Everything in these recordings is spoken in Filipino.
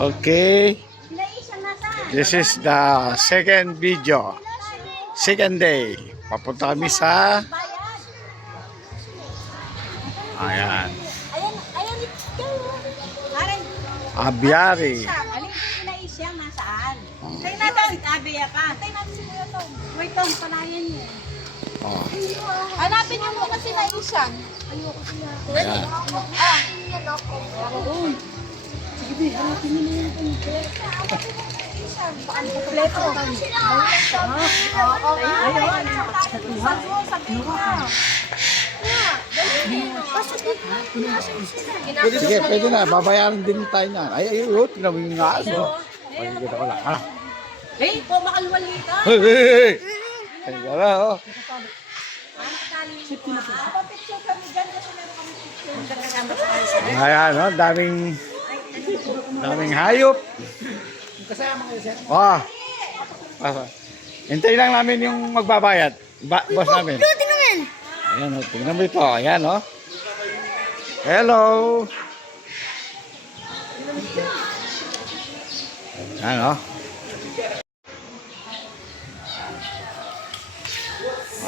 Okay. This is the second video. Second day. Papunta kami sa ayan. Abiari. Alin siya nasaan? Tayo natin, abiya ka. Tayo natin si Kuya Tom. Wait, Tom, panayan niyo. Oh. Hanapin niyo muna si Naishan. Ayoko siya. Ayan. Sige, di, hanapin niyo muna yung kompleto. Baka ni kompleto. Ayun. Sabihin na. Sige, pwede na. Babayaran din tayo na. Ay, tingnan mo yung nga. Pakikita ko lang. Ano? Hey, po, makaluwali ka. Hey! Ay, gala, oh. Ayan, oh. Daming hayop. Oh. Hintayin lang namin yung magbabayad. Boss namin. Ayan, oh. Tingnan mo ito. Ayan, oh. Hello. Ayan, oh.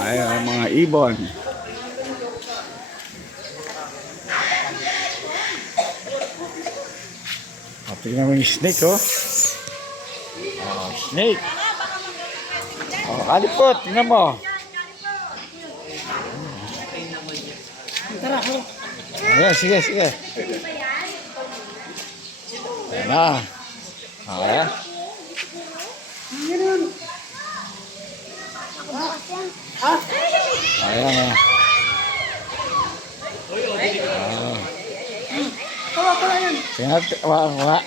Ayan, mga ibon. Oh, tingnan mo yung snake, oh. Oh, snake. Oh, kalipot. Tingnan mo. Ayan, sige. Ayan na. Ayan. Ayan na. Wala.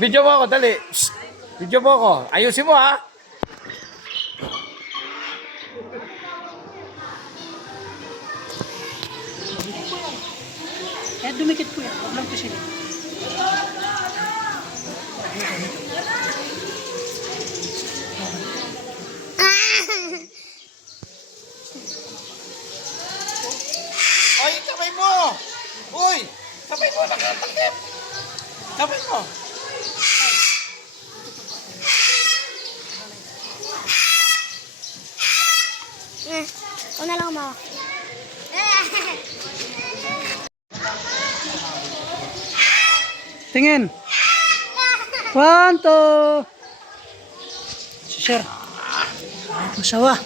Video mo ako, dali. Video mo ako. Ayusin mo, ha? Kaya dumikit po yan. Huwag lang po siya. Ay, sabay mo! Uy! Sabay mo, nakatakip! Sabay mo! Una lang mo. Tingin. 1, 2. Si Sir. Masawa.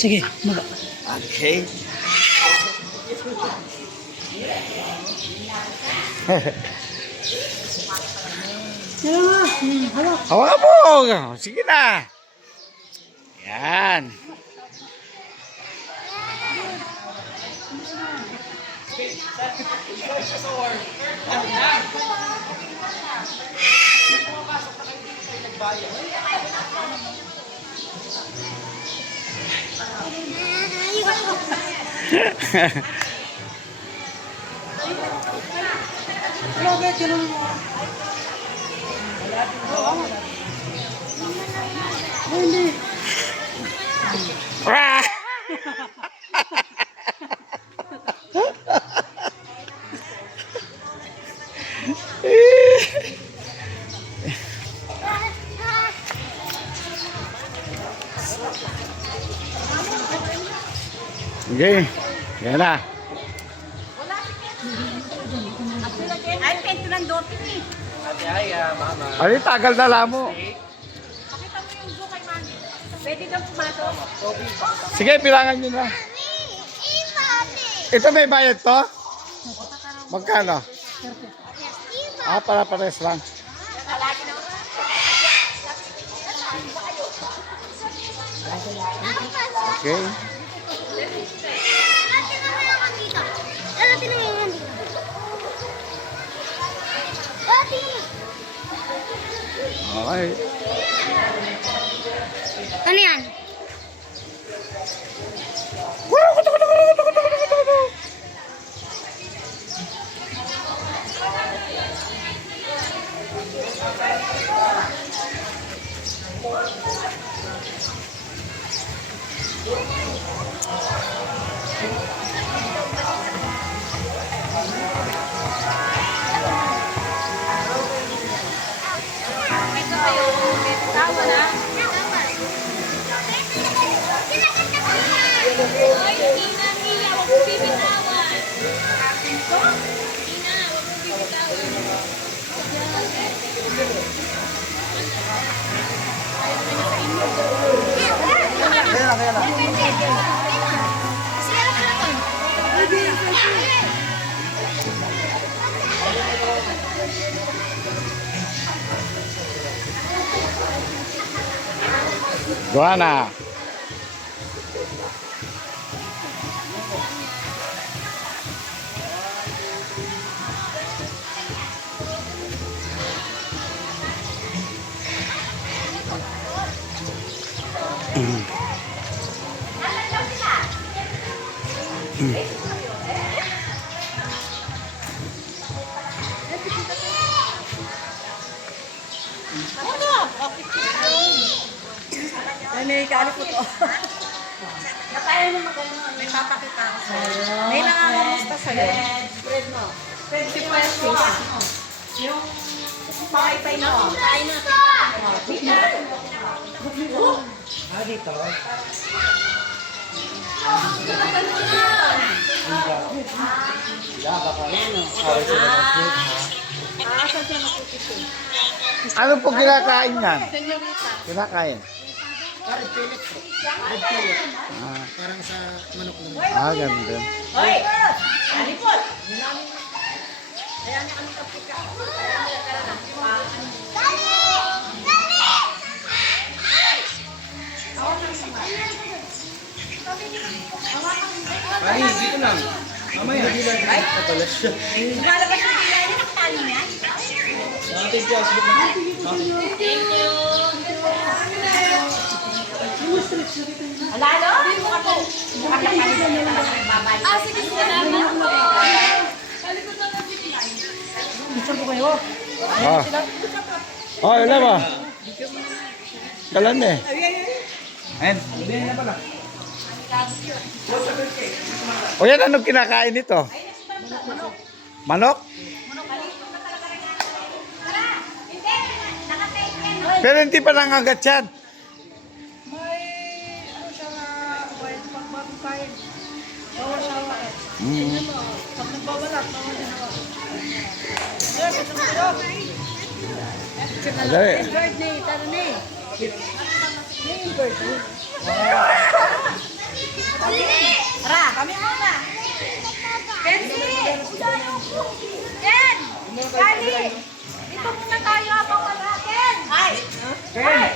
Sige, maga. Okay. Hawakan mo! Sige na! Yan. Rah! Okay, yan na. Ay, pento ng doping eh. Ay, tagal na lang mo. Pakita mo yung zoo kay Mami. Pwede kang pumasok. Sige, bilangan nyo na. Ito may bayad to? Magkano? Para pares lang. Okay. Okay. Ano yan? Kaya na. Joanna. Ano yung kali po to? Nakaya na magano, may papakita ko sa'yo. May nangangamusta sa'yo. Bread mo. 20 pesos. Yung pakipay mo. Kain na. Chicken. Dito. Asan siya nakikita? Ano po kinakain yan? Kinakain. Parang sa manok lang. Ganda. Hoy! Alipot! Kaya na kami kapika. Kaya nila talaga. Ay, dito lang. Mamaya. Ay! Patalas siya. Lumalabas yung bilay niya, nakatali niya. Thank you. Lalo? Ah, sige, salamat po. Gusto ko kayo. Wala ba? Kalan eh. Ayan, sabihin na pala. O yan, anong kinakain nito? Manok? Pero hindi pa nangagat yan. Pag nagbabalat, bawal din ako. Dali. Birthday, tara na eh. Birthday. Tara, kami muna. Kenzie! Ken! Kali! Dito muna tayo habang wala. Ken! Ay! Ken!